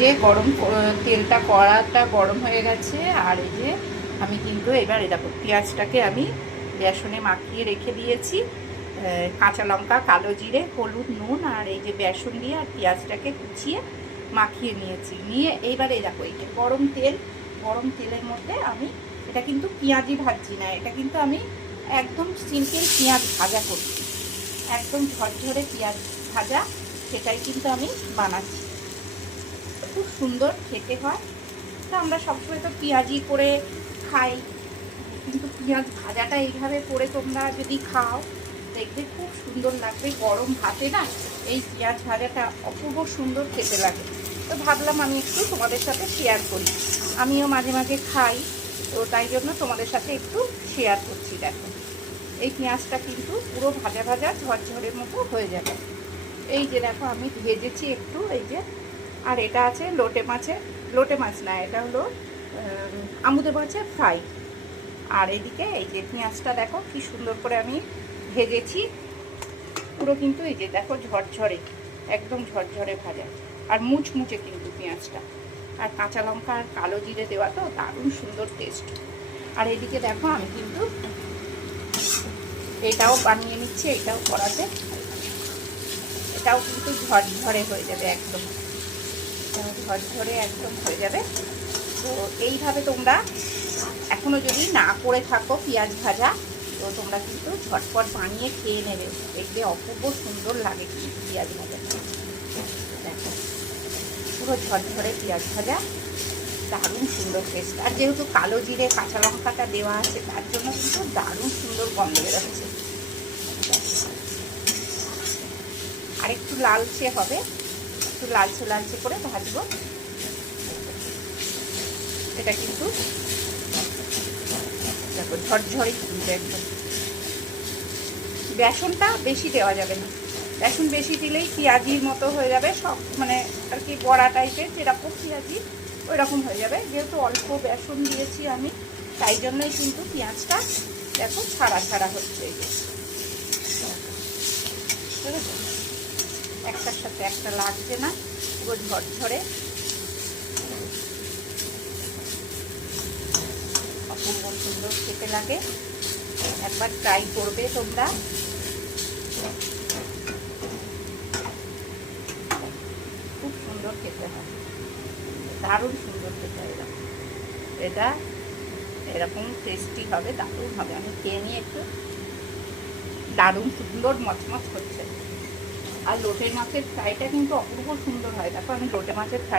যে গরম তেলটা কড়াটা গরম হয়ে গেছে। আর এই যে আমি কিন্তু এবার দেখো পেঁয়াজটাকে আমি বেসনে মাখিয়ে রেখে দিয়েছি। কাঁচা লঙ্কা, কালো জিরে, হলুদ, নুন আর এই যে বেসন দিয়ে আর পেঁয়াজটাকে কুচিয়ে মাখিয়ে নিয়েছি। নিয়ে এইবারে দেখো এই যে গরম তেলের মধ্যে আমি এটা কিন্তু পেঁয়াজি ভাজছি না, এটা কিন্তু আমি একদম সিম্পল পেঁয়াজ ভাজা করছি, একদম ঝরঝরে পেঁয়াজ ভাজা, সেটাই কিন্তু আমি বানাচ্ছি। খুব সুন্দর খেতে হয়। তো আমরা সবসময় তো পেঁয়াজি করে খাই, কিন্তু পেঁয়াজ ভাজাটা এইভাবে করে তোমরা যদি খাও দেখবে খুব সুন্দর লাগবে। গরম ভাতে না এই পেঁয়াজ ভাজাটা অপূর্ব সুন্দর খেতে লাগে। তো ভাবলাম আমি একটু তোমাদের সাথে শেয়ার করি, আমিও মাঝে মাঝে খাই, তো তাই জন্য তোমাদের সাথে একটু শেয়ার করছি। দেখো এই পেঁয়াজটা কিন্তু পুরো ভাজা ভাজা ঝরঝরের মতো হয়ে যাবে। এই যে দেখো আমি ভেজেছি একটু, এই যে। আর এটা আছে লোটে মাছ না, এটা হলো আমুদে মাছের ফ্রাই। আর এদিকে এই যে পেঁয়াজটা দেখো কি সুন্দর করে আমি ভেজেছি, পুরো কিন্তু এই যে দেখো ঝরঝরে, একদম ঝরঝরে ভাজা আর মুচমুচে কিন্তু পেঁয়াজটা। আর কাঁচা লঙ্কা আর কালো জিরে দেওয়া তো দারুণ সুন্দর টেস্ট। আর এদিকে দেখো আমি কিন্তু এটাও বানিয়ে নিচ্ছি, এটাও করাতে, এটাও কিন্তু ঝরঝরে হয়ে যাবে, একদম ঝরঝরে একদম হয়ে যাবে। তো এইভাবে তোমরা এখনও যদি না করে থাকো পেঁয়াজ ভাজা, তো তোমরা কিন্তু ঝটপট বানিয়ে খেয়ে নেবে, দেখবে অপূর্ব সুন্দর লাগে কিন্তু পেঁয়াজ ভাজা। দেখো পুরো ঝরঝরে পেঁয়াজ ভাজা, দারুণ সুন্দর টেস্ট। আর যেহেতু কালো জিরে কাঁচা লঙ্কাটা দেওয়া আছে তার জন্য কিন্তু দারুণ সুন্দর গন্ধ বেরোচ্ছে। আর একটু লালচে হবে, একটু লালচে লালচে করে ভাজবো। এটা কিন্তু দেখো ঝরঝরে কিন্তু একদম। বেসনটা বেশি দেওয়া যাবে না, বেসন বেশি দিলেই পেঁয়াজির মতো হয়ে যাবে, সব মানে আর কি বড়া টাইপের যেরকম পেঁয়াজি ওই রকম হয়ে যাবে। যেহেতু অল্প বেসন দিয়েছি আমি, তাই জন্যই কিন্তু পেঁয়াজটা দেখো ছাড়া ছাড়া হচ্ছে। এই যে একটার সাথে একটা লাগছে না, পুরো ঝরঝরে অপূর্ব সুন্দর খেতে লাগে। একবার ট্রাই করবে তোমরা। খুব সুন্দর খেতে হয়, দারুণ সুন্দর খেতে হয়। এটা এরকম টেস্টি হবে, দারুণ হবে। আমি খেয়ে নিয়ে একটু, দারুণ সুন্দর মচমচ হচ্ছে। আর লোটে মাছের ফ্রাইটা কিন্তু অপূর্ব সুন্দর হয়। দেখো আমি লোটে মাছের ফ্রাই